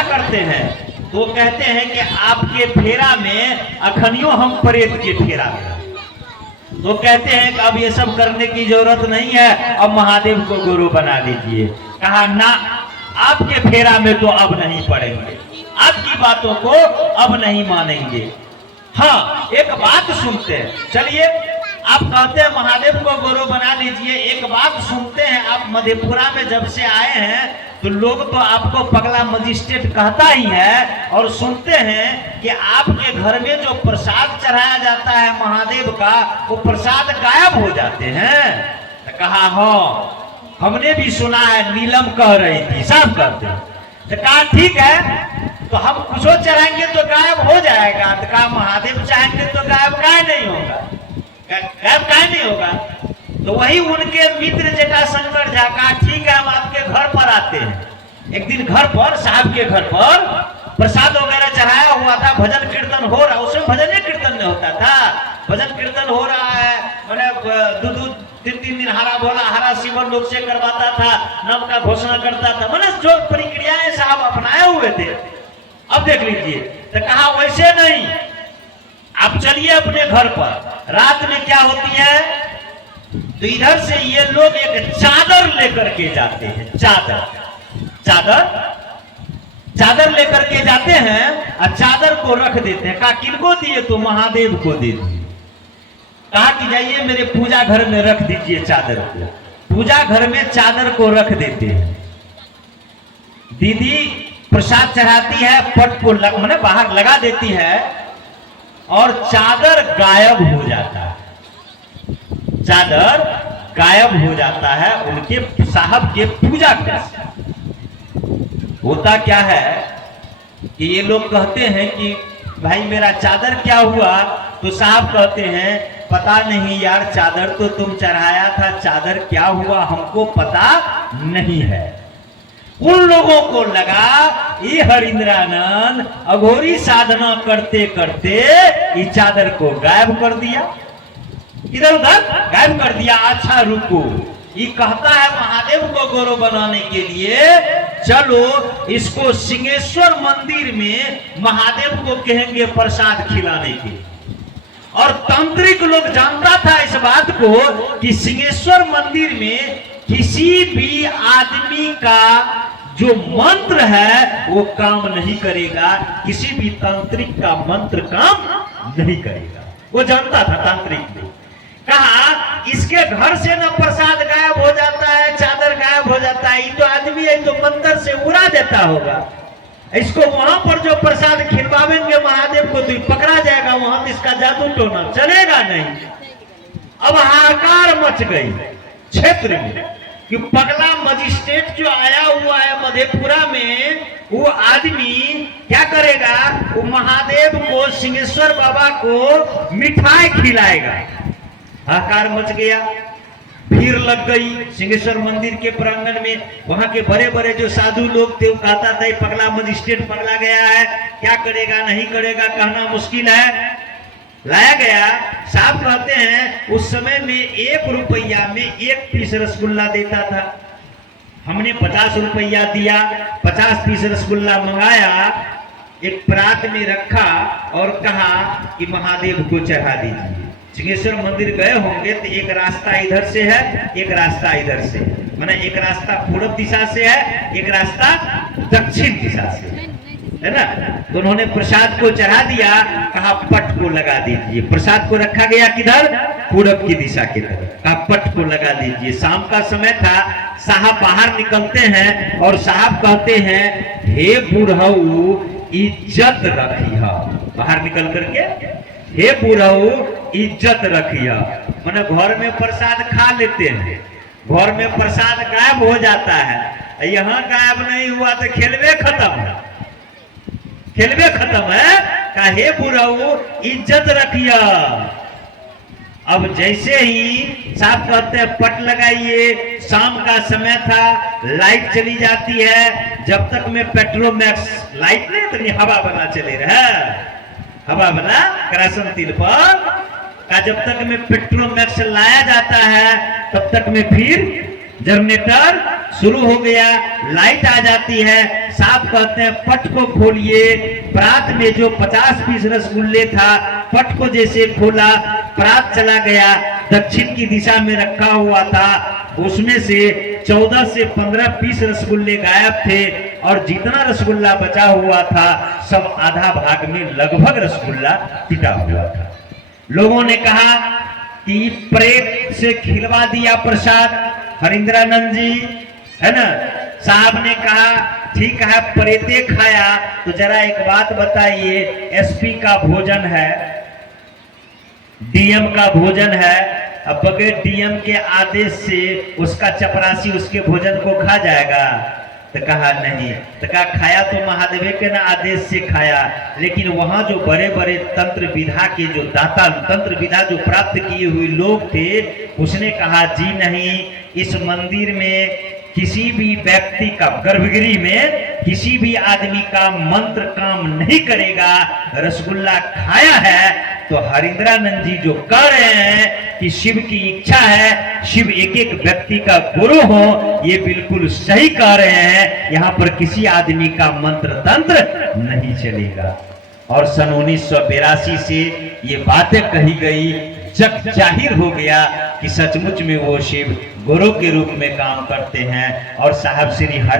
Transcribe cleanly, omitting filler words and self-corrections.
क्या करते हैं, तो कहते हैं कि आपके फेरा में अखनियों हम प्रेत के फेरा में। तो कहते हैं कि अब ये सब करने की जरूरत नहीं है, अब महादेव को गुरु बना लीजिए। कहा ना, आपके फेरा में तो अब नहीं पड़ेंगे, आपकी बातों को अब नहीं मानेंगे। हाँ, एक बात सुनते हैं, चलिए आप कहते हैं महादेव को गुरु बना लीजिए। एक बात सुनते हैं, आप मधेपुरा में जब से आए हैं तो लोग तो आपको पगला मजिस्ट्रेट कहता ही है, और सुनते हैं कि आपके घर में जो प्रसाद चढ़ाया जाता है महादेव का, वो प्रसाद गायब हो जाते हैं। तो कहा हाँ, हमने भी सुना है, नीलम कह रही थी, सब कहते हैं। तो कहा ठीक है, तो हम कुछ चढ़ाएंगे तो गायब हो जाएगा। तो कहा महादेव चाहेंगे तो गायब काहे नहीं होगा, गायब काहे नहीं होगा। तो वही उनके मित्र जटाशंकर झा का, ठीक है हम आपके घर पर आते हैं। एक दिन घर पर, साहब के घर पर प्रसाद वगैरह चढ़ाया हुआ था, भजन कीर्तन हो रहा, उसमें भजन कीर्तन नहीं होता था, भजन कीर्तन हो रहा है, मैंने दो 3 दिन हरा भोला हरा शिवन लोग से करवाता था, नाम का घोषणा करता था, मैंने जो प्रक्रियाएं साहब अपनाए हुए थे। अब देख लीजिए, तो कहा वैसे नहीं, आप चलिए अपने घर पर। रात में क्या होती है, तो इधर से ये लोग एक चादर लेकर के जाते हैं, चादर लेकर के जाते हैं और चादर को रख देते हैं। कहा किनको दिए, तो महादेव को दे दिए। कहा कि जाइए मेरे पूजा घर में रख दीजिए चादर को। पूजा घर में चादर को रख देते हैं। दीदी प्रसाद चढ़ाती है, पट को मैंने बाहर लगा देती है और चादर गायब हो जाता है, चादर गायब हो जाता है उनके साहब के पूजा के। होता क्या है कि ये लोग कहते हैं कि भाई मेरा चादर क्या हुआ, तो साहब कहते हैं पता नहीं यार, चादर तो तुम चढ़ाया था, चादर क्या हुआ हमको पता नहीं है। उन लोगों को लगा ये हरिंद्रानंद अघोरी साधना करते करते ये चादर को गायब कर दिया, इधर उधर गायब कर दिया। अच्छा रुको, ये कहता है महादेव को गुरु बनाने के लिए, चलो इसको सिंहेश्वर मंदिर में महादेव को कहेंगे प्रसाद खिलाने के। और तांत्रिक लोग जानता था इस बात को कि सिंहेश्वर मंदिर में किसी भी आदमी का जो मंत्र है वो काम नहीं करेगा, किसी भी तांत्रिक का मंत्र काम नहीं करेगा, वो जानता था तांत्रिक ने। कहा इसके घर से ना प्रसाद गायब हो जाता है, चादर गायब हो जाता है, ये तो आदमी है तो मंत्र से उड़ा देता होगा, इसको वहां पर जो प्रसाद खिलवाएंगे महादेव को तो पकड़ा जाएगा, वहां तो इसका जादू टोना चलेगा नहीं। अब हाहाकार मच गई क्षेत्र में कि पगला मजिस्ट्रेट जो आया हुआ है मधेपुरा में, वो आदमी क्या करेगा, वो महादेव को, सिंहेश्वर बाबा को मिठाई खिलाएगा। हाहाकार मच गया, भीड़ लग गई सिंहेश्वर मंदिर के प्रांगण में। वहां के बड़े बड़े जो साधु लोग थे वो कहता था पगला मजिस्ट्रेट पगला गया है, क्या करेगा नहीं करेगा कहना मुश्किल है। लाया गया, साहब कहते हैं उस समय में 1 रुपया में 1 पीस रसगुल्ला देता था। हमने 50 रुपया दिया, 50 पीस रसगुल्ला मंगाया, एक परात में रखा और कहा कि महादेव को चढ़ा दीजिए। सिंहेश्वर मंदिर गए होंगे तो एक रास्ता इधर से है, एक रास्ता इधर से, माने एक रास्ता पूर्व दिशा से है, एक रास्ता दक्षिण दिशा से है ना। तो उन्होंने प्रसाद को चढ़ा दिया, कहा पट को लगा दीजिए। प्रसाद को रखा गया किधर, पूरब की दिशा की तरफ, कहा पट को लगा दीजिए। शाम का समय था, साहब बाहर निकलते हैं और साहब कहते हैं हे बुढ़ऊ इज्जत रखिया। बाहर निकल करके हे बुढ़ऊ इज्जत रखिया, माने घर में प्रसाद खा लेते हैं, घर में प्रसाद गायब हो जाता है, यहाँ गायब नहीं हुआ तो खेलवे खत्म है, खेलवे खत्म है। कहे बुढ़ऊ इज्जत रखिया। अब जैसे ही साहब कहते हैं पट लगाइए, शाम का समय था, लाइट चली जाती है। जब तक में पेट्रोमैक्स लाइट नहीं इतनी हवा बना चले रहा, हवा बना करासन तिल पर का, जब तक में पेट्रोमैक्स लाया जाता है तब तक में फिर जनरेटर शुरू हो गया, लाइट आ जाती है, साहब कहते हैं पट को खोलिए। परात में जो 50 पीस रसगुल्ले था, पट को जैसे खोला, परात चला गया, दक्षिण की दिशा में रखा हुआ था, उसमें से 14 से 15 पीस रसगुल्ले गायब थे और जितना रसगुल्ला बचा हुआ था सब आधा भाग में लगभग रसगुल्ला पिटा हुआ था। लोगों ने कहा कि प्रेत से खिलवा दिया प्रसाद हरिंद्रानंद जी, है ना। साहब ने कहा ठीक है, प्रेते खाया तो जरा एक बात बताइए, एसपी का भोजन है, डीएम का भोजन है, अब बगैर डीएम के आदेश से उसका चपरासी उसके भोजन को खा जाएगा? तो कहा नहीं। तो कहा खाया तो महादेव के ना आदेश से खाया, लेकिन वहां जो बड़े बड़े तंत्र विधा के जो दाता, तंत्र विधा जो प्राप्त किए हुए लोग थे, उसने कहा जी नहीं, इस मंदिर में किसी भी व्यक्ति का, गर्भगृह में किसी भी आदमी का मंत्र काम नहीं करेगा। रसगुल्ला खाया है तो हरिंद्रानंद जी जो कह रहे हैं कि शिव की इच्छा है शिव एक एक व्यक्ति का गुरु हो, ये बिल्कुल सही कह रहे हैं। यहाँ पर किसी आदमी का मंत्र तंत्र नहीं चलेगा। और सन 1982 से ये बातें कही गई, जग जाहिर हो गया कि सचमुच में वो शिव गुरु के रूप में काम करते हैं। और साहब श्री हरि